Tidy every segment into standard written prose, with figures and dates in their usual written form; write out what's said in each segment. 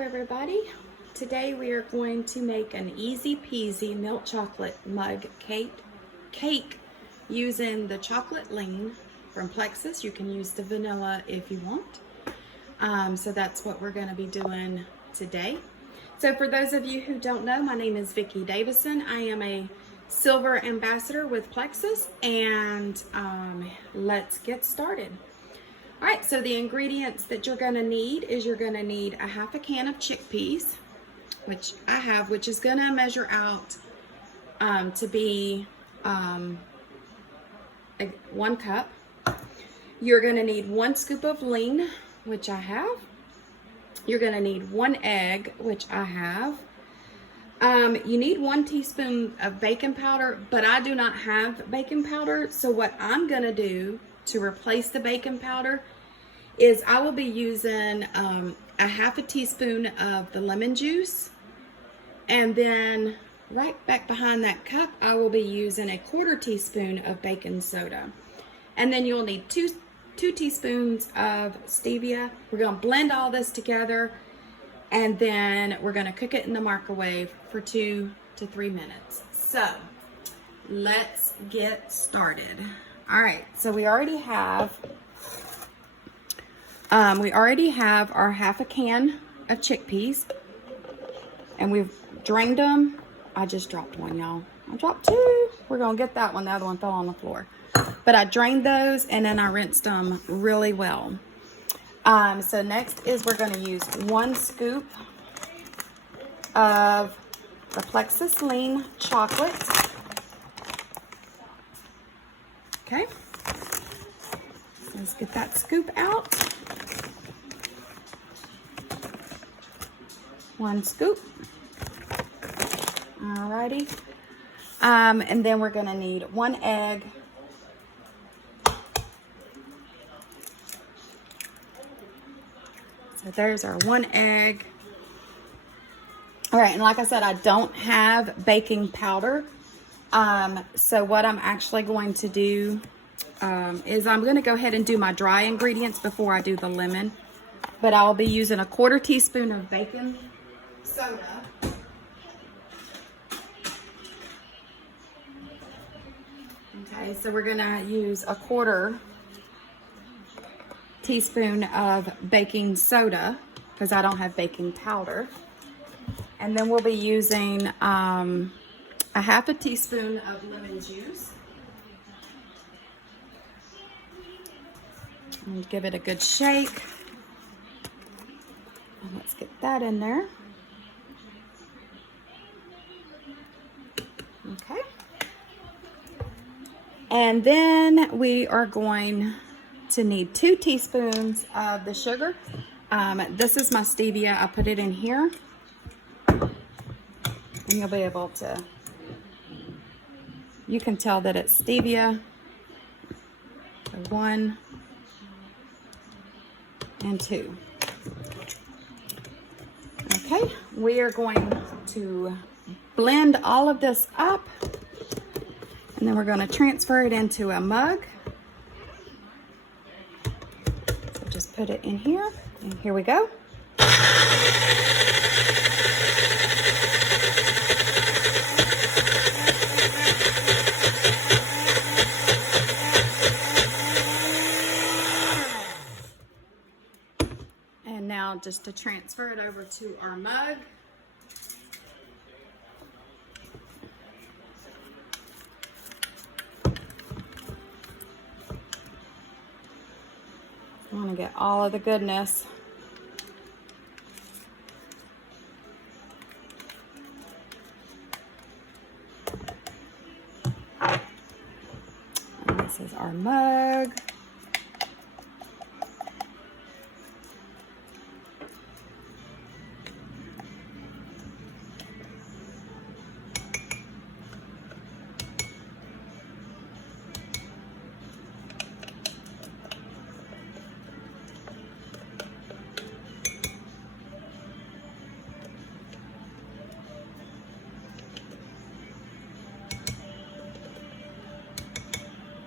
Hello everybody. Today we are going to make an easy peasy milk chocolate mug cake using the chocolate lean from Plexus. You can use the vanilla if you want. So that's what we're going to be doing today. So for those of you who don't know, my name is Vicki Davison. I am a silver ambassador with Plexus, and let's get started. All right, so the ingredients that you're gonna need is you're gonna need a half a can of chickpeas, which I have, which is gonna measure out to be 1 cup. You're gonna need 1 scoop of lean, which I have. You're gonna need 1 egg, which I have. You need 1 teaspoon of baking powder, but I do not have baking powder. So what I'm gonna do to replace the baking powder is I will be using a half a teaspoon of the lemon juice, and then right back behind that cup I will be using a 1/4 teaspoon of baking soda, and then you'll need two teaspoons of stevia. We're going to blend all this together, and then we're going to cook it in the microwave for 2 to 3 minutes. So let's get started. All right, so we already have our half a can of chickpeas, and we've drained them. I just dropped one, y'all. I dropped 2. We're gonna get that one. The other one fell on the floor. But I drained those, and then I rinsed them really well. So next is we're gonna use 1 scoop of the Plexus Lean chocolate. Okay, let's get that scoop out. 1 scoop. Alrighty. And then we're gonna need 1 egg. So there's our 1 egg. All right, and like I said, I don't have baking powder. So what I'm actually going to do is I'm going to go ahead and do my dry ingredients before I do the lemon. But I'll be using a 1/4 teaspoon of baking soda. Okay, so we're going to use a 1/4 teaspoon of baking soda because I don't have baking powder. And then we'll be using a half a teaspoon of lemon juice. And give it a good shake. And let's get that in there. Okay. And then we are going to need 2 teaspoons of the sugar. This is my stevia. I put it in here. And you'll be able to, you can tell that it's stevia. So 1 and 2. Okay, we are going to blend all of this up, and then we're going to transfer it into a mug. So just put it in here, and here we go. And now just to transfer it over to our mug. I want to get all of the goodness. And this is our mug.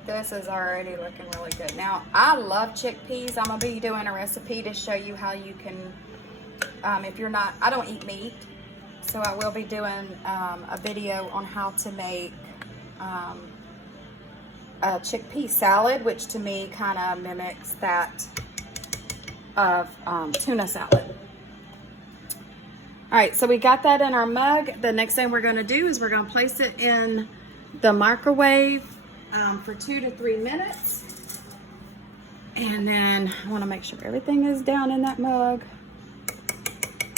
This is already looking really good. Now, I love chickpeas. I'm going to be doing a recipe to show you how you can if you're not, I don't eat meat, so I will be doing a video on how to make a chickpea salad, which to me kind of mimics that of tuna salad. All right, so we got that in our mug. The next thing we're going to do is we're going to place it in the microwave for 2 to 3 minutes. And then I want to make sure everything is down in that mug.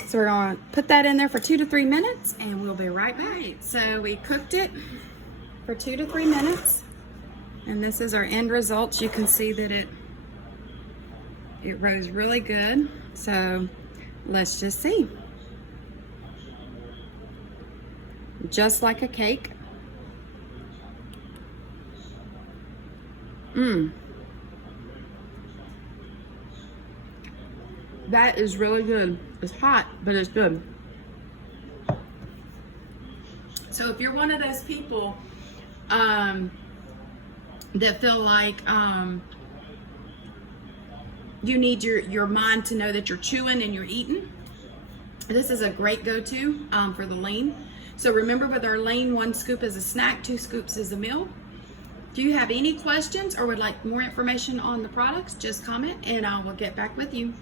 So we're going to put that in there for 2 to 3 minutes, and we'll be right back. So we cooked it for 2 to 3 minutes, and this is our end results. You can see that it rose really good. So let's just see. Just like a cake. That is really good. It's hot, but it's good. So if you're one of those people that feel like you need your mind to know that you're chewing and you're eating, this is a great go-to for the lean. So remember, with our lean, 1 scoop is a snack, 2 scoops is a meal. Do you have any questions or would like more information on the products, just comment and I will get back with you.